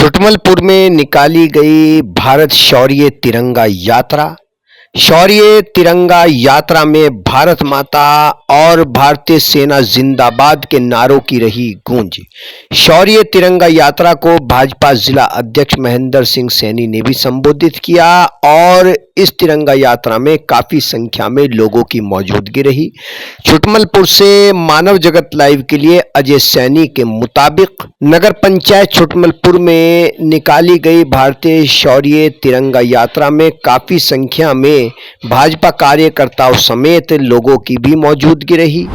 छुटमलपुर में निकाली गई भारत शौर्य तिरंगा यात्रा। शौर्य तिरंगा यात्रा में भारत माता और भारतीय सेना जिंदाबाद के नारों की रही गूंज। शौर्य तिरंगा यात्रा को भाजपा जिला अध्यक्ष महेंद्र सिंह सैनी ने भी संबोधित किया और इस तिरंगा यात्रा में काफी संख्या में लोगों की मौजूदगी रही। छुटमलपुर से मानव जगत लाइव के लिए अजय सैनी के मुताबिक नगर पंचायत छुटमलपुर में निकाली गई भारतीय शौर्य तिरंगा यात्रा में काफी संख्या में भाजपा कार्यकर्ताओं समेत लोगों की भी मौजूदगी रही।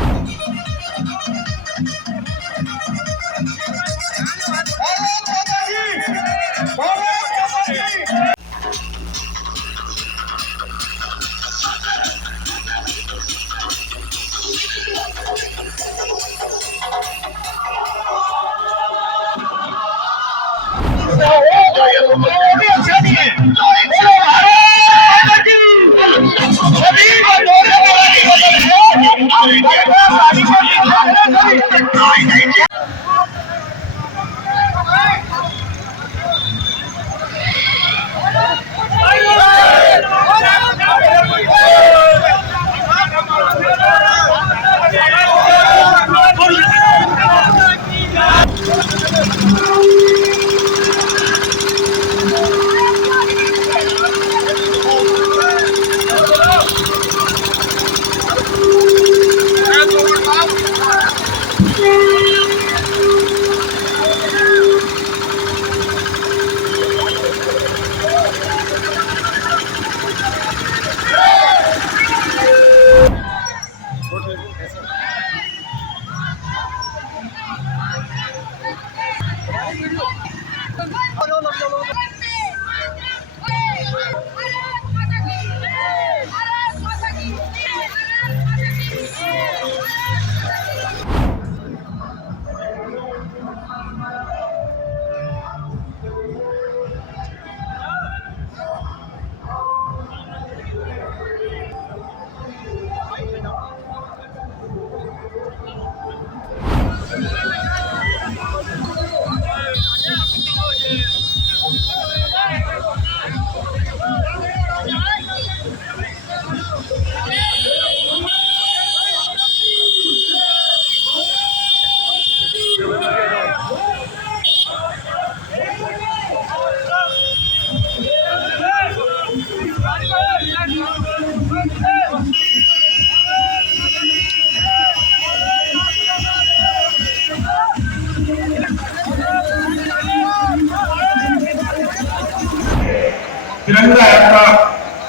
तिरंगा यात्रा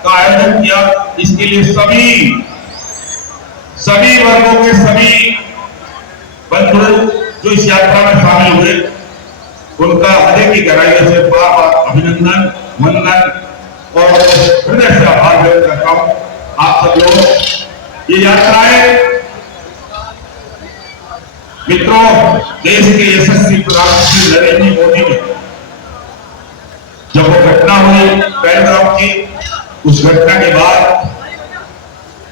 का आयोजन किया। इसके लिए सभी वर्गों के सभी बंधु जो इस यात्रा में शामिल हुए उनका हृदय की गहराइयों से बार बार अभिनंदन, वंदन और हृदय से आभार व्यक्त करता हूं। आप सब लोग ये यात्राएं मित्रों, देश के यशस्वी प्रधानमंत्री नरेंद्र मोदी ने जब वो घटना हुई पहलगाम की, उस घटना के बाद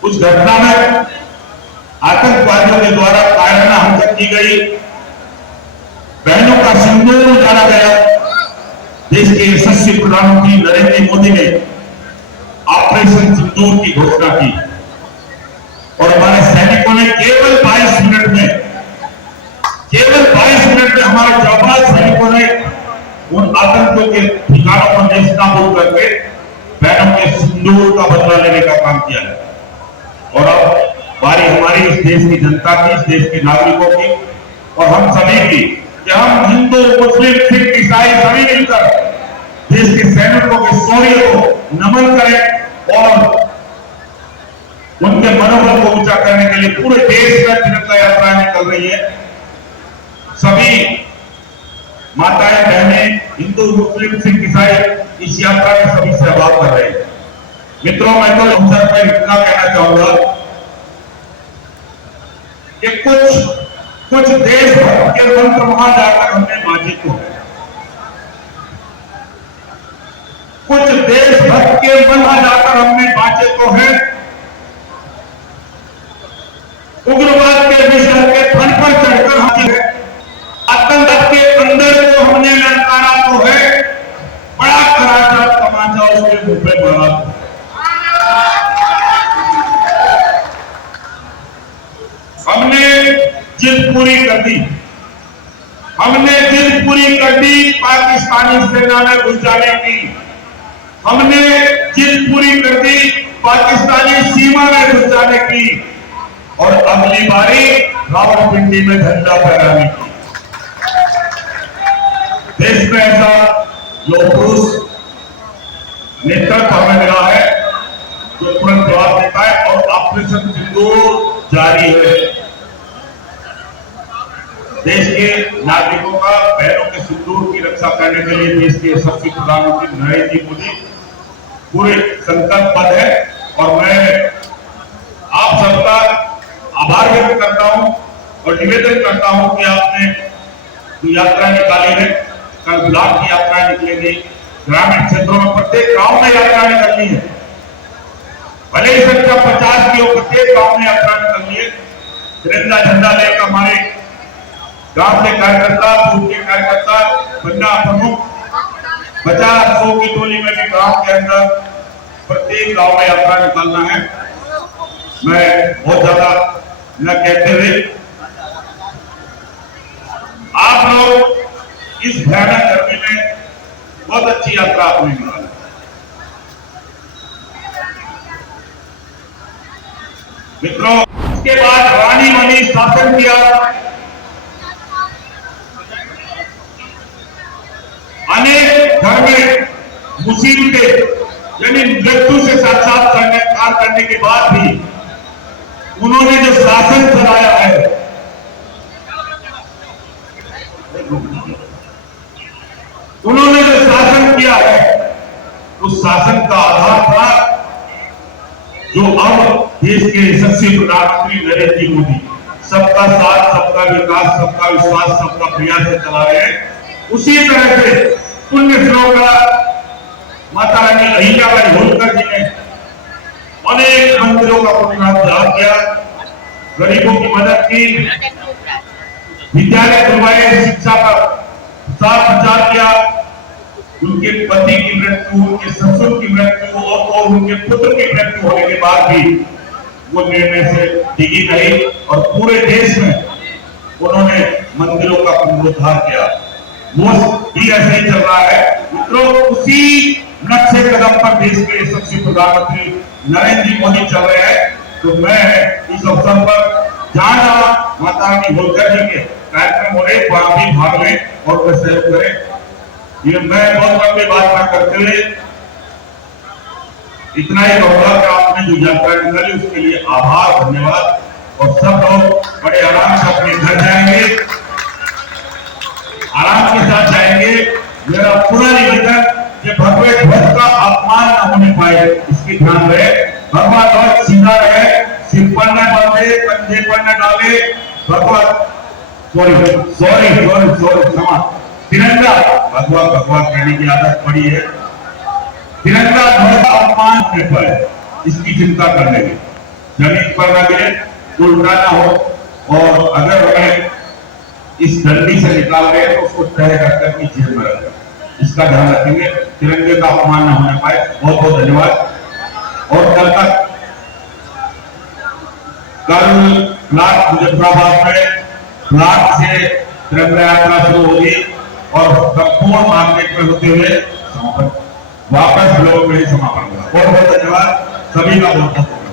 उस घटना में आतंकवादियों के द्वारा कायराना हमला की गई, बहनों का सिंदूर उतारा गया। देश के यशस्वी प्रधानमंत्री नरेंद्र मोदी ने ऑपरेशन सिंदूर की घोषणा की और हमारे सैनिकों ने केवल 22 मिनट में हमारे जाबाज सैनिकों ने उन आतंकियों के ठिकानों को नेस्तनाबूद करके बहनों के सिंदूर का बदला लेने का काम किया है। और अब बारी हमारी इस देश की जनता की, इस देश के नागरिकों की और हम सभी की कि हम हिंदू, मुस्लिम, सिख, ईसाई सभी मिलकर देश के सैनिकों के शौर्य को नमन करें और उनके मनोबल को ऊंचा करने के लिए पूरे देश में तिरंगा यात्राएं निकल रही है। सभी माताएं, बहनें, हिंदू, मुस्लिम, सिख, ईसाई इस यात्रा में सभी सहभाग कर रहे हैं। मित्रों, मैं तो अवसर पर इतना कहना चाहूंगा कि कुछ देशभक्त के मंत्र वहां जाकर हमने बाजी को है, कुछ देशभक्त के वहां जाकर हमने बाजे को है, उग्रवाद के विषय के फन पर चढ़कर हाथी है, आतंकवाद के अंदर को हमने ललकारा तो है, उसके मुंह पे मारा। हमने जिद पूरी कर दी, हमने जिद पूरी कर दी पाकिस्तानी सेना में घुस जाने की, हमने जिद पूरी कर दी पाकिस्तानी सीमा में घुस जाने की और अगली बारी रावलपिंडी में झंडा फहराने की। देश में ऐसा लोह पुरुष नेतृत्व हमें मिला है जो तुरंत जवाब देता है और ऑपरेशन सिंदूर जारी है। देश के नागरिकों का बहनों के सिंदूर की रक्षा करने के लिए देश के यशस्वी प्रधानमंत्री नरेंद्र मोदी पूरे संकल्पबद्ध है और मैं आप सबका आभार व्यक्त करता हूं और निवेदन करता हूं कि आपने जो यात्रा निकाली है, कल ब्लॉक की यात्रा निकलेगी, ग्रामीण क्षेत्रों में प्रत्येक गांव में यात्रा निकलनी है, भले ही संख्या 50 की हो, प्रत्येक गांव में यात्रा निकलनी है। तिरंगा झंडा लेकर हमारे गांव के कार्यकर्ता, बूथ के कार्यकर्ता, बन्ना प्रमुख 50-100 की टोली में भी गांव के अंदर प्रत्येक गांव में यात्रा निकालना है। मैं बहुत ज्यादा न कहते हुए आप लोग इस भयानक गर्मी में बहुत अच्छी यात्रा आपने निकाली। मित्रों, इसके बाद रानी बनी, शासन किया, अनेक घर में मुसीबतें यानी मृत्यु से साक्षात्कार करने के बाद भी उन्होंने जो शासन चलाया है, उन्होंने जो शासन किया है, उस शासन का आधार था जो अब देश के यशस्वी प्रधानमंत्री नरेंद्र मोदी सबका साथ, सबका विकास, सबका विश्वास, सबका प्रयास से चला रहे हैं। उसी तरह से पुण्य श्लोका माता रानी अहिल्याबाई होलकर जी ने अनेक मंदिरों का पुनरुद्धार किया, गरीबों की मदद की, विद्यालय खुलवाए, शिक्षा का प्रसार प्रचार किया। उनके पति की मृत्यु, उनके ससुर की मृत्यु और उनके पुत्र की मृत्यु होने के बाद भी वो निर्णय से डिगी नहीं और पूरे देश में उन्होंने मंदिरों का पुनरुद्धार किया। वो भी ऐसे ही चल रहा है। मित्रों, उसी नक्शे कदम पर देश के यशस्वी प्रधानमंत्री नरेंद्र मोदी चल रहे हैं। तो मैं इस अवसर पर जहां माता रानी होलकर जी के कार्यक्रम हो रहे, वहां भी भाग लें और वे सहयोग करें। ये मैं बहुत लंबी बात ना करते हुए इतना ही कहूंगा कि आपने जो यात्रा निकाली उसके लिए आभार, धन्यवाद। और सब लोग बड़े आराम से अपने घर जाएंगे, आराम के साथ जाएंगे। मेरा पूरा निवेदन कि भगवे ध्वज का अपमान न होने पाए, इसकी ध्यान रहे। भगवा ध्वज सीधा रहे, सिर पर न बांधे, कंधे पर न डाले। भगवा सॉरी क्षमा, तिरंगा भगवा कहने की आदत पड़ी है। तिरंगा ध्वज का अपमान होने पाए, इसकी चिंता करने की, जमीन पर न गिरे, उल्टा ना हो। और अगर हमें इस डंडी से निकाल रहे हैं तो उसको तय करके अपनी जेब में रखें, इसका ध्यान रखेंगे। तिरंगे का अपमान न होने पाए। बहुत बहुत धन्यवाद। और कल ब्लॉक मुजफ्फराबाद में ब्लॉक से तिरंगा यात्रा शुरू होगी और संपूर्ण मार्केट में होते हुए वापस ब्लॉक में ही समापन होगा। बहुत बहुत धन्यवाद सभी का। बहुत बहुत